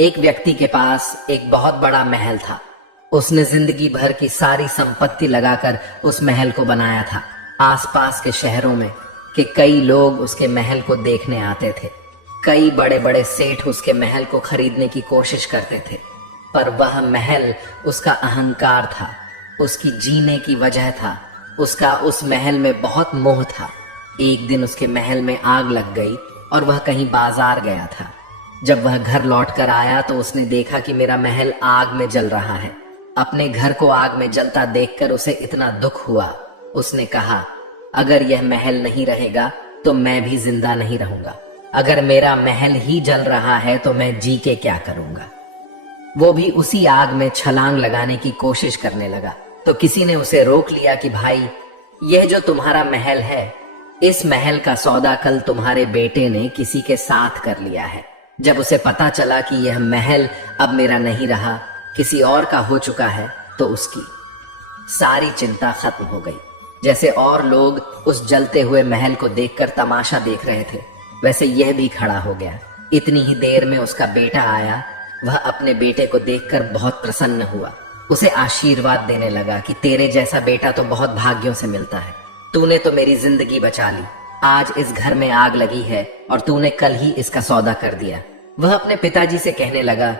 एक व्यक्ति के पास एक बहुत बड़ा महल था। उसने जिंदगी भर की सारी संपत्ति लगाकर उस महल को बनाया था। आसपास के शहरों में के कई लोग उसके महल को देखने आते थे। कई बड़े बड़े सेठ उसके महल को खरीदने की कोशिश करते थे, पर वह महल उसका अहंकार था, उसकी जीने की वजह था। उसका उस महल में बहुत मोह था। एक दिन उसके महल में आग लग गई और वह कहीं बाजार गया था। जब वह घर लौट कर आया तो उसने देखा कि मेरा महल आग में जल रहा है। अपने घर को आग में जलता देखकर उसे इतना दुख हुआ। उसने कहा, अगर यह महल नहीं रहेगा तो मैं भी जिंदा नहीं रहूंगा। अगर मेरा महल ही जल रहा है तो मैं जी के क्या करूंगा। वो भी उसी आग में छलांग लगाने की कोशिश करने लगा तो किसी ने उसे रोक लिया कि भाई, यह जो तुम्हारा महल है, इस महल का सौदा कल तुम्हारे बेटे ने किसी के साथ कर लिया है। जब उसे पता चला कि यह महल अब मेरा नहीं रहा, किसी और का हो चुका है, तो उसकी सारी चिंता खत्म हो गई। जैसे और लोग उस जलते हुए महल को देखकर तमाशा देख रहे थे, वैसे यह भी खड़ा हो गया। इतनी ही देर में उसका बेटा आया। वह अपने बेटे को देखकर बहुत प्रसन्न हुआ। उसे आशीर्वाद देने लगा कि तेरे जैसा बेटा तो बहुत भाग्यों से मिलता है। तूने तो मेरी जिंदगी बचा ली। आज इस घर में आग लगी है और तूने कल ही इसका सौदा कर दिया। वह अपने पिताजी से कहने लगा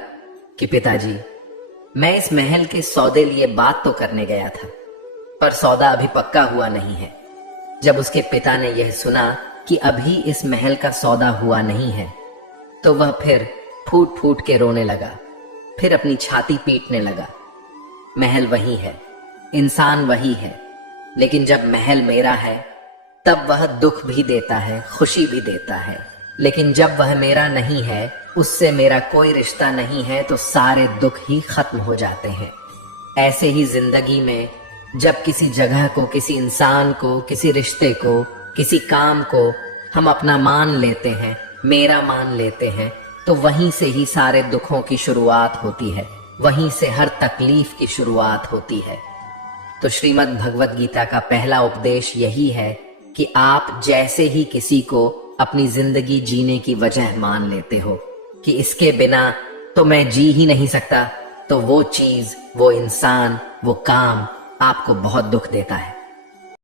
कि पिताजी, मैं इस महल के सौदे लिए बात तो करने गया था, पर सौदा अभी पक्का हुआ नहीं है। जब उसके पिता ने यह सुना कि अभी इस महल का सौदा हुआ नहीं है, तो वह फिर फूट फूट के रोने लगा। फिर अपनी छाती पीटने लगा। महल वही है, इंसान वही है, लेकिन जब महल मेरा है तब वह दुख भी देता है, खुशी भी देता है। लेकिन जब वह मेरा नहीं है, उससे मेरा कोई रिश्ता नहीं है, तो सारे दुख ही खत्म हो जाते हैं। ऐसे ही जिंदगी में जब किसी जगह को, किसी इंसान को, किसी रिश्ते को, किसी काम को हम अपना मान लेते हैं, मेरा मान लेते हैं, तो वहीं से ही सारे दुखों की शुरुआत होती है, वहीं से हर तकलीफ की शुरुआत होती है। तो श्रीमद् भगवत गीता का पहला उपदेश यही है कि आप जैसे ही किसी को अपनी जिंदगी जीने की वजह मान लेते हो कि इसके बिना तो मैं जी ही नहीं सकता, तो वो चीज, वो इंसान, वो काम आपको बहुत दुख देता है।